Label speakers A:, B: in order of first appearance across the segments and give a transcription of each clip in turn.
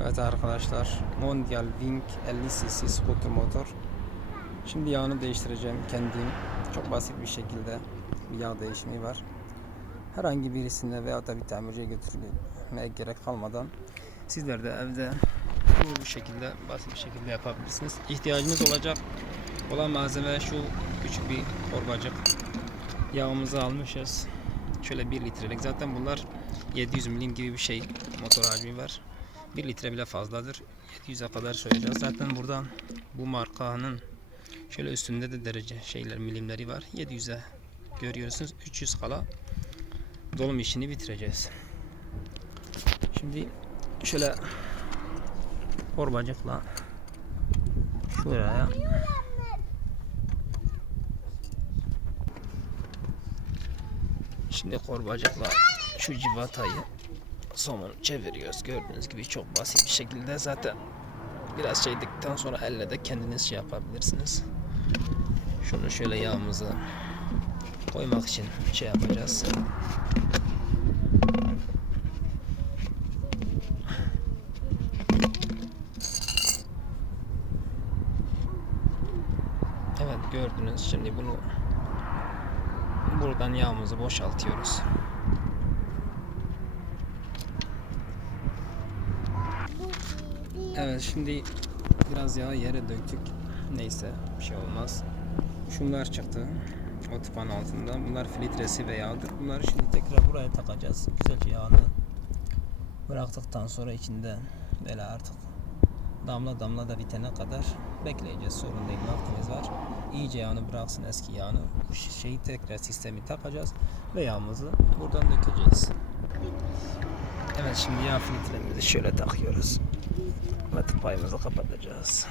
A: Evet arkadaşlar Mondial Wing 50 cc scooter motor. Şimdi yağını değiştireceğim kendim. Çok basit bir şekilde bir yağ değişimi var. Herhangi birisine veya da bir tamirciye götürmeye gerek kalmadan sizler de evde bu şekilde basit bir şekilde yapabilirsiniz. İhtiyacınız olacak olan malzeme şu küçük bir torbacık. Yağımızı almışız. Şöyle 1 litrelik. Zaten bunlar 700 milim gibi bir şey. Motor hacmi var. 1 litre bile fazladır. 700'e kadar soyacağız. Zaten buradan bu markanın şöyle üstünde de derece şeyler milimleri var. 700'e görüyorsunuz. 300 kala dolum işini bitireceğiz. Şimdi şöyle torbacıkla şuraya Şimdi korbacıkla şu civatayı somun çeviriyoruz. Gördüğünüz gibi çok basit bir şekilde zaten biraz şey dikten sonra elle de kendiniz şey yapabilirsiniz. Şunu şöyle yağımızı koymak için şey yapacağız. Evet gördünüz. Şimdi bunu buradan yağımızı boşaltıyoruz. Evet şimdi biraz yağı yere döktük. Neyse bir şey olmaz. Şunlar çıktı. O tıpan altında. Bunlar filtresi ve yağdır. Bunları şimdi tekrar buraya takacağız. Güzelce yağını bıraktıktan sonra içinde böyle artık damla damla da bitene kadar bekleyeceğiz. Sorun değil. Vaktimiz var. İyice yağını bıraksın eski yağını. Bu şeyi tekrar sistemi takacağız ve yağımızı buradan dökeceğiz. Evet şimdi yağ filtremizi şöyle takıyoruz. Ve tıpayımızı kapatacağız.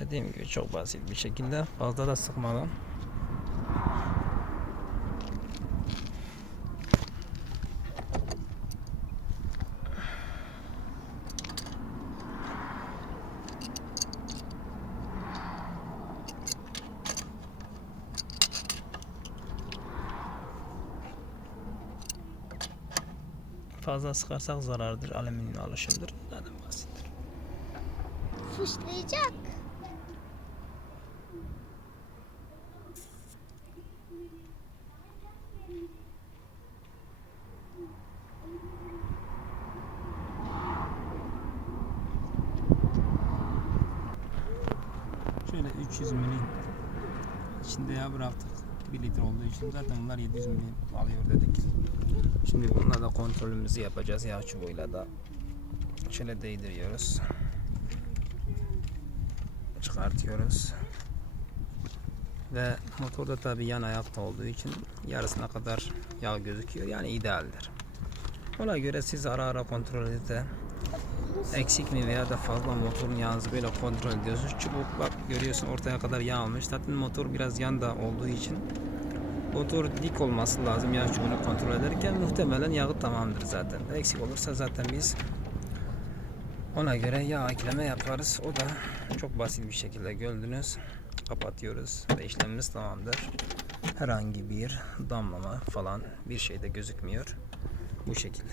A: Dediğim gibi çok basit bir şekilde fazla da sıkmadan fazla sıkarsak zarardır. Alüminyum alışımdır. Zaten basittir.
B: Fışlayacak.
A: Şöyle 300 milim içinde yağ bıraktık. 1 litre olduğu için zaten bunlar 700 milim alıyor dedik. Şimdi bununla da kontrolümüzü yapacağız yağ çubuğuyla da. Şöyle değdiriyoruz. Çıkartıyoruz. Ve motorda tabi yan ayakta olduğu için yarısına kadar yağ gözüküyor. Yani idealdir. Ona göre siz ara ara kontrol edip de eksik mi veya da fazla motorun yağınızı böyle kontrol ediyorsunuz. Çubuk bak görüyorsun ortaya kadar yağ. Zaten motor biraz yanda olduğu için motor dik olması lazım yağ çubuğunu kontrol ederken muhtemelen yağı tamamdır zaten. Eksik olursa zaten biz ona göre yağ ekleme yaparız. O da çok basit bir şekilde gördünüz. Kapatıyoruz ve işlemimiz tamamdır. Herhangi bir damlama falan bir şey de gözükmüyor. Bu şekilde.